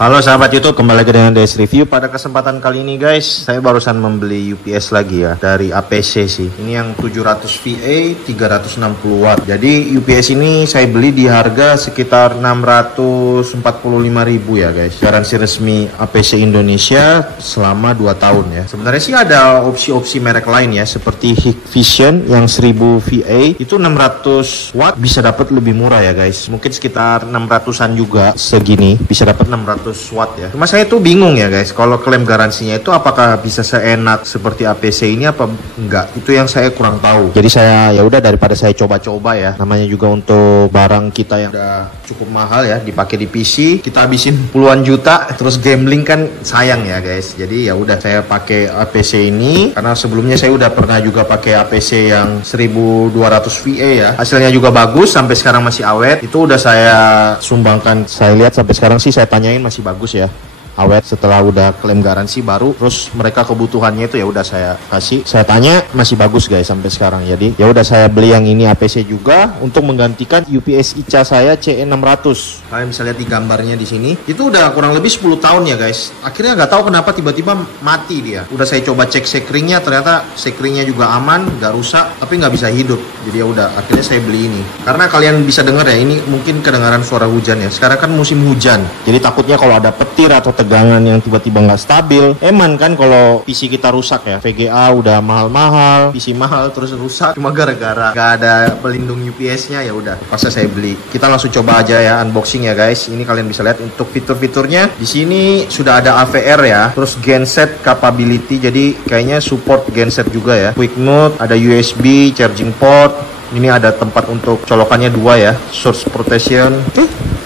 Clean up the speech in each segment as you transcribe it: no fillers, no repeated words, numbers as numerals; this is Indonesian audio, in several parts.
Halo sahabat YouTube, kembali lagi dengan DS Review. Pada kesempatan kali ini guys, saya barusan membeli UPS lagi ya, dari APC sih. Ini yang 700 VA 360 watt. Jadi UPS ini saya beli di harga sekitar 645.000 ya guys. Garansi resmi APC Indonesia selama 2 tahun ya. Sebenarnya sih ada opsi-opsi merek lain ya, seperti Hikvision yang 1000 VA itu 600 watt bisa dapat lebih murah ya guys. Mungkin sekitar 600-an juga segini, bisa dapat 600 watt ya. Cuma saya tuh bingung ya guys, kalau klaim garansinya itu apakah bisa seenak seperti APC ini apa enggak? Itu yang saya kurang tahu. Jadi saya ya udah, daripada saya coba-coba ya, namanya juga untuk barang kita yang udah cukup mahal ya, dipakai di PC, kita habisin puluhan juta, terus gambling kan sayang ya guys. Jadi ya udah, saya pakai APC ini karena sebelumnya saya udah pernah juga pakai APC yang 1200 VA ya. Hasilnya juga bagus, sampai sekarang masih awet. Itu udah saya sumbangkan. Saya lihat sampai sekarang sih, saya tanyain masih bagus ya, awet. Setelah udah klaim garansi baru, terus mereka kebutuhannya itu ya udah saya kasih, saya tanya masih bagus guys sampai sekarang. Jadi ya udah, saya beli yang ini APC juga untuk menggantikan UPS ICA saya CE600. Kalian bisa lihat di gambarnya di sini, itu udah kurang lebih 10 tahun ya guys. Akhirnya nggak tahu kenapa tiba-tiba mati dia. Udah saya coba cek sekringnya, ternyata sekringnya juga aman, nggak rusak, tapi nggak bisa hidup. Jadi ya udah, akhirnya saya beli ini. Karena kalian bisa dengar ya, ini mungkin kedengaran suara hujan ya. Sekarang kan musim hujan, jadi takutnya kalau ada petir atau tegangan yang tiba-tiba nggak stabil. Eman kan kalau PC kita rusak ya, VGA udah mahal-mahal, PC mahal terus rusak cuma gara-gara nggak ada pelindung UPS-nya. Ya udah, pas saya beli. Kita langsung coba aja ya, unboxing ya guys. Ini kalian bisa lihat untuk fitur-fiturnya. Di sini sudah ada AVR ya, terus genset capability, jadi kayaknya support genset juga ya. Quick mode, ada USB, charging port. Ini ada tempat untuk colokannya 2 ya, source protection.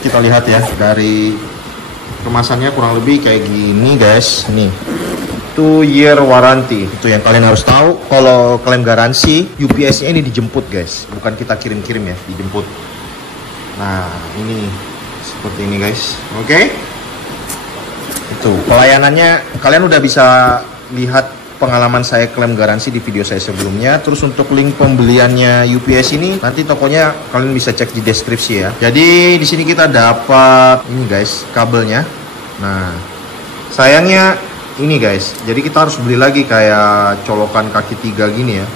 Kita lihat ya, dari kemasannya kurang lebih kayak gini guys. Nih, 2 year warranty. Itu yang kalian harus tahu. Kalau klaim garansi, UPS-nya ini dijemput guys, bukan kita kirim-kirim ya, dijemput. Nah, ini seperti ini guys. Oke. Itu pelayanannya, kalian udah bisa lihat pengalaman saya klaim garansi di video saya sebelumnya. Terus untuk link pembeliannya UPS ini, nanti tokonya kalian bisa cek di deskripsi ya. Jadi di sini kita dapat ini guys, kabelnya. Nah, sayangnya ini guys, jadi kita harus beli lagi kayak colokan kaki 3 gini ya,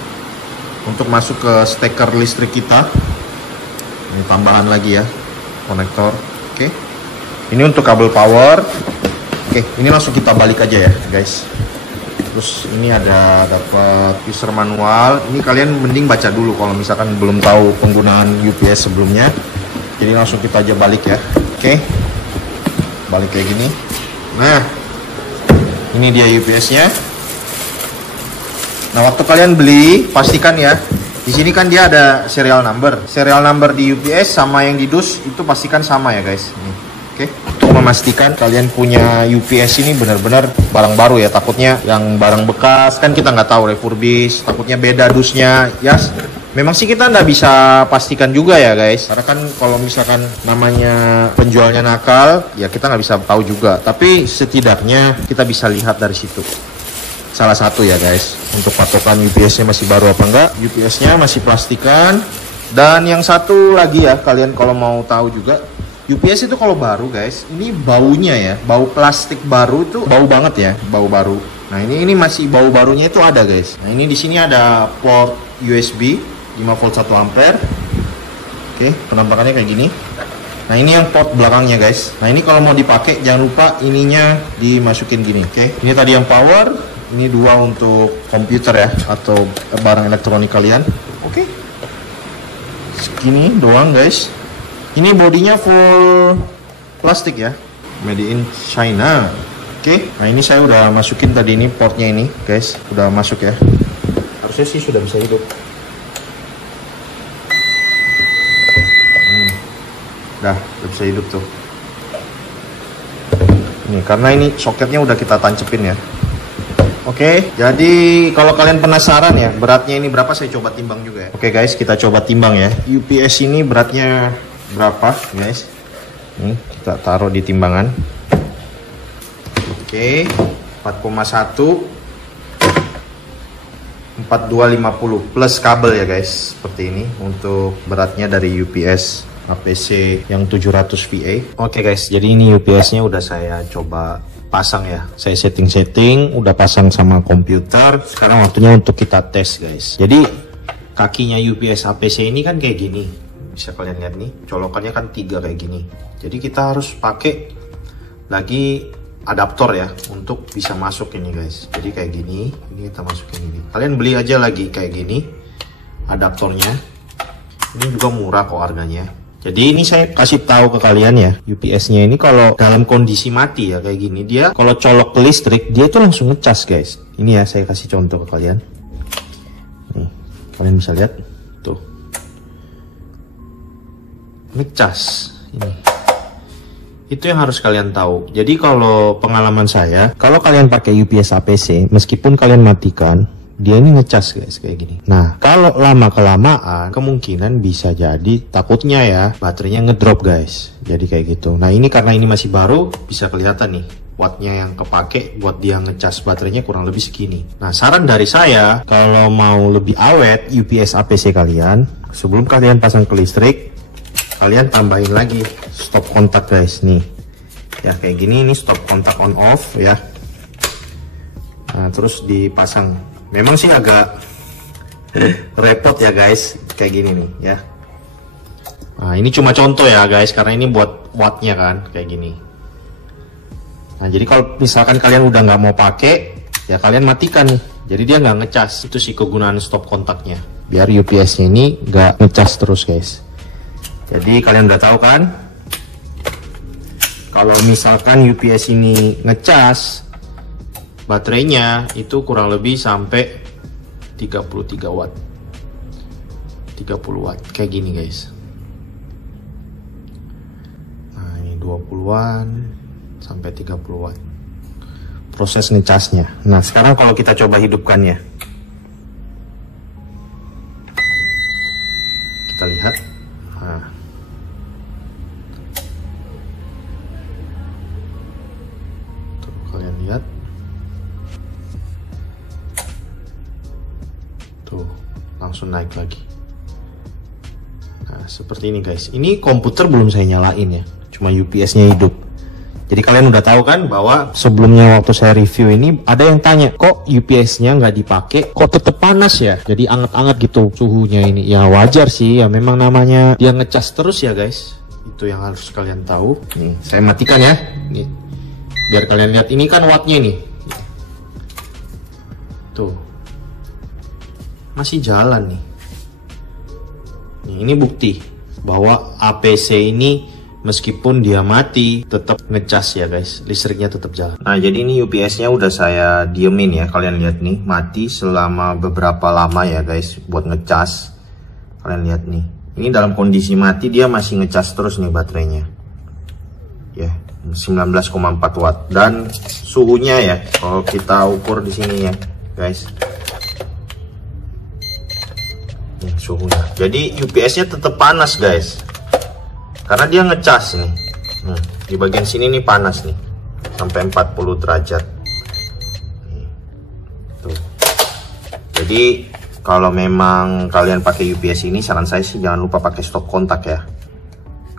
untuk masuk ke steker listrik kita. Ini tambahan lagi ya, konektor. Oke. Ini untuk kabel power. Oke, ini langsung kita balik aja ya guys. Terus ini ada dapat user manual. Ini kalian mending baca dulu kalau misalkan belum tahu penggunaan UPS sebelumnya. Jadi langsung kita aja balik ya. Oke. Balik kayak gini. Nah, ini dia UPS-nya. Nah, waktu kalian beli pastikan ya, di sini kan dia ada serial number. Serial number di UPS sama yang di dus itu pastikan sama ya guys. Ini. Oke. Untuk memastikan kalian punya UPS ini benar-benar barang baru ya. Takutnya yang barang bekas kan kita nggak tahu, refurbish, takutnya beda dusnya ya. Memang sih kita nggak bisa pastikan juga ya guys, karena kan kalau misalkan namanya penjualnya nakal ya, kita nggak bisa tahu juga. Tapi setidaknya kita bisa lihat dari situ. Salah satu ya guys, untuk patokan UPS-nya masih baru apa enggak. UPS-nya masih plastikan. Dan yang satu lagi ya, kalian kalau mau tahu juga, UPS itu kalau baru guys, ini baunya ya, bau plastik baru itu bau banget ya, bau baru. Nah, ini masih bau barunya itu ada guys. Nah, ini di sini ada port USB 5 volt 1 ampere. Oke, penampakannya kayak gini. Nah, ini yang port belakangnya guys. Nah, ini kalau mau dipakai jangan lupa ininya dimasukin gini. Oke, ini tadi yang power, ini 2 untuk komputer ya, atau barang elektronik kalian. Oke, segini doang guys. Ini bodinya full plastik ya, made in China. Oke, nah ini saya udah masukin tadi ini portnya ini guys, udah masuk ya. Harusnya sih sudah bisa hidup. Udah bisa hidup tuh. Ini karena ini soketnya udah kita tancepin ya. Oke, jadi kalau kalian penasaran ya beratnya ini berapa, saya coba timbang juga ya. Oke guys, kita coba timbang ya. UPS ini beratnya berapa guys? Nih, kita taruh di timbangan. Oke, 4,1 4250 plus kabel ya guys, seperti ini untuk beratnya dari UPS. APC yang 700 VA. Oke guys, jadi ini UPS-nya udah saya coba pasang ya. Saya setting-setting, udah pasang sama komputer. Sekarang waktunya untuk kita tes guys. Jadi kakinya UPS APC ini kan kayak gini. Bisa kalian lihat nih, colokannya kan 3 kayak gini. Jadi kita harus pakai lagi adaptor ya untuk bisa masuk ini guys. Jadi kayak gini, ini kita masukin ini. Kalian beli aja lagi kayak gini adaptornya. Ini juga murah kok harganya. Jadi ini saya kasih tahu ke kalian ya, UPS-nya ini kalau dalam kondisi mati ya kayak gini, dia kalau colok ke listrik dia tuh langsung ngecas guys. Ini ya saya kasih contoh ke kalian. Nih, kalian bisa lihat tuh, ngecas ini. Itu yang harus kalian tahu. Jadi kalau pengalaman saya, kalau kalian pakai UPS APC, meskipun kalian matikan, dia ini ngecas guys kayak gini. Nah, kalau lama kelamaan kemungkinan bisa jadi takutnya ya baterainya ngedrop guys. Jadi kayak gitu. Nah, ini karena ini masih baru bisa kelihatan nih wattnya yang kepake buat dia ngecas baterainya kurang lebih segini. Nah, saran dari saya kalau mau lebih awet UPS APC kalian, sebelum kalian pasang ke listrik, kalian tambahin lagi stop kontak guys nih. Ya kayak gini, ini stop kontak on off ya. Nah, terus dipasang. Memang sih agak repot ya guys, kayak gini nih ya. Nah, ini cuma contoh ya guys, karena ini buat wattnya kan, kayak gini. Nah, jadi kalau misalkan kalian udah nggak mau pakai, ya kalian matikan nih. Jadi dia nggak ngecas, itu sih kegunaan stop kontaknya. Biar UPS-nya ini nggak ngecas terus guys. Jadi kalian udah tahu kan, kalau misalkan UPS ini ngecas, baterainya itu kurang lebih sampai 33 watt 30 watt kayak gini guys. Nah, ini 20-an sampai 30 watt proses ngecasnya. Nah, sekarang kalau kita coba hidupkannya, kita lihat. Nah, tuh, kalian lihat tuh, langsung naik lagi. Nah, seperti ini guys. Ini komputer belum saya nyalain ya, cuma UPS-nya hidup. Jadi kalian udah tahu kan bahwa sebelumnya waktu saya review ini ada yang tanya, kok UPS-nya nggak dipakai, kok tetap panas ya? Jadi anget-anget gitu suhunya ini. Ya wajar sih, ya memang namanya dia ngecas terus ya guys. Itu yang harus kalian tahu. Nih, saya matikan ya. Nih, biar kalian lihat ini kan wattnya nih. Tuh. Masih jalan nih. Ini bukti bahwa APC ini meskipun dia mati tetap ngecas ya guys, listriknya tetap jalan. Nah, jadi ini UPS-nya udah saya diemin ya, kalian lihat nih, mati selama beberapa lama ya guys buat ngecas. Kalian lihat nih, ini dalam kondisi mati dia masih ngecas terus nih baterainya. Ya, 19,4 watt dan suhunya ya, kalau kita ukur di sini ya guys. Nih suhunya. Jadi UPS-nya tetap panas guys, karena dia ngecas nih. Di bagian sini nih panas nih, sampai 40 derajat. Tuh. Jadi kalau memang kalian pakai UPS ini, saran saya sih jangan lupa pakai stop kontak ya.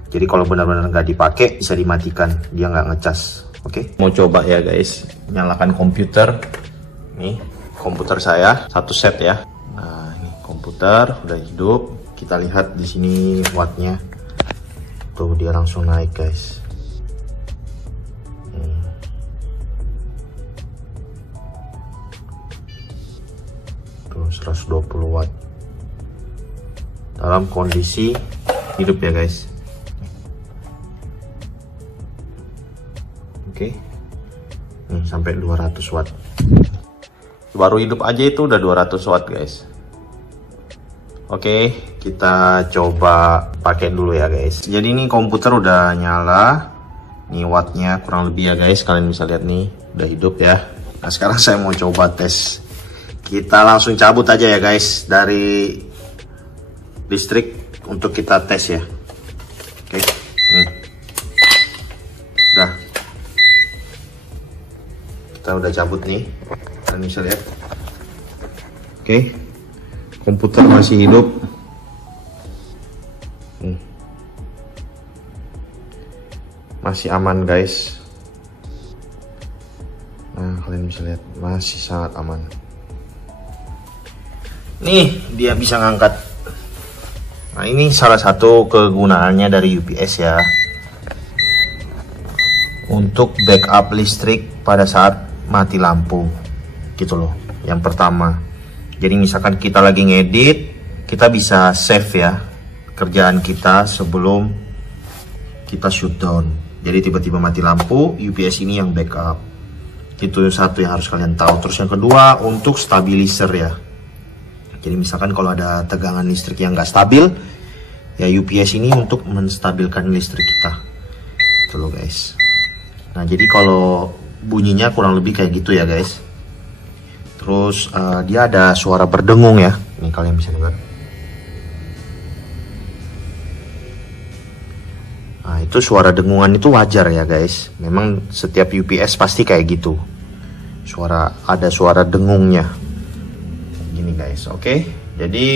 Jadi kalau benar-benar nggak dipakai bisa dimatikan, dia nggak ngecas. Oke? Mau coba ya guys, nyalakan komputer. Nih komputer saya satu set ya. Nah, ini komputer udah hidup. Kita lihat di sini wattnya. Tuh dia langsung naik guys. Tuh 120 watt. Dalam kondisi hidup ya guys. Oke. Nih sampai 200 watt. Baru hidup aja itu udah 200 watt guys. Oke, kita coba pakai dulu ya guys. Jadi ini komputer udah nyala. Nih wattnya kurang lebih ya guys, kalian bisa lihat nih udah hidup ya. Nah sekarang saya mau coba tes. Kita langsung cabut aja ya guys dari listrik untuk kita tes ya. Oke. Udah. Kita udah cabut nih, kalian bisa lihat. Oke. Komputer masih hidup. masih aman guys. Nah, kalian bisa lihat masih sangat aman. Nih, dia bisa ngangkat. Nah, ini salah satu kegunaannya dari UPS ya. Untuk backup listrik pada saat mati lampu. Gitu loh. Yang pertama. Jadi misalkan kita lagi ngedit, kita bisa save ya kerjaan kita sebelum kita shutdown. Jadi tiba-tiba mati lampu, UPS ini yang backup. Itu satu yang harus kalian tahu. Terus yang kedua, untuk stabilizer ya. Jadi misalkan kalau ada tegangan listrik yang nggak stabil, ya UPS ini untuk menstabilkan listrik kita. Itu loh guys. Nah, jadi kalau bunyinya kurang lebih kayak gitu ya guys. Terus dia ada suara berdengung ya. Ini kalian bisa dengar. Nah, itu suara dengungan itu wajar ya guys. Memang setiap UPS pasti kayak gitu. Ada suara dengungnya. Gini guys, oke. Jadi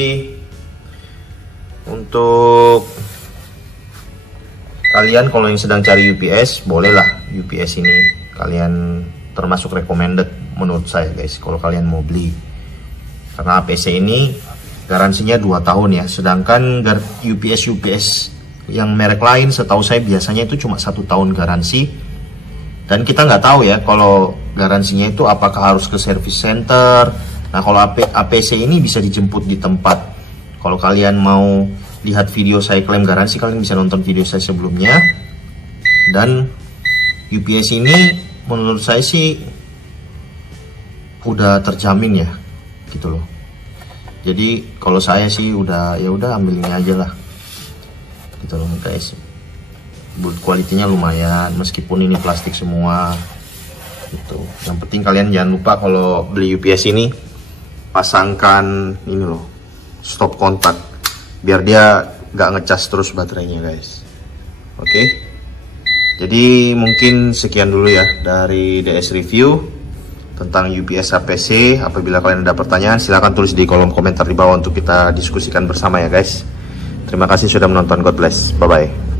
untuk kalian kalau yang sedang cari UPS, bolehlah UPS ini kalian termasuk recommended menurut saya guys, kalau kalian mau beli. Karena APC ini garansinya 2 tahun ya. Sedangkan UPS yang merek lain setahu saya biasanya itu cuma 1 tahun garansi. Dan kita nggak tahu ya kalau garansinya itu apakah harus ke service center. Nah, kalau APC ini bisa dijemput di tempat. Kalau kalian mau lihat video saya klaim garansi, kalian bisa nonton video saya sebelumnya. Dan UPS ini menurut saya sih udah terjamin ya, gitu loh. Jadi kalau saya sih udah ambil ini aja lah, gitu loh guys. Build quality-nya lumayan meskipun ini plastik semua, gitu. Yang penting kalian jangan lupa kalau beli UPS ini pasangkan ini loh, stop kontak, biar dia nggak ngecas terus baterainya guys. Oke, jadi mungkin sekian dulu ya dari DS Review tentang UPS APC. Apabila kalian ada pertanyaan, silahkan tulis di kolom komentar di bawah untuk kita diskusikan bersama ya guys. Terima kasih sudah menonton, God bless, bye bye.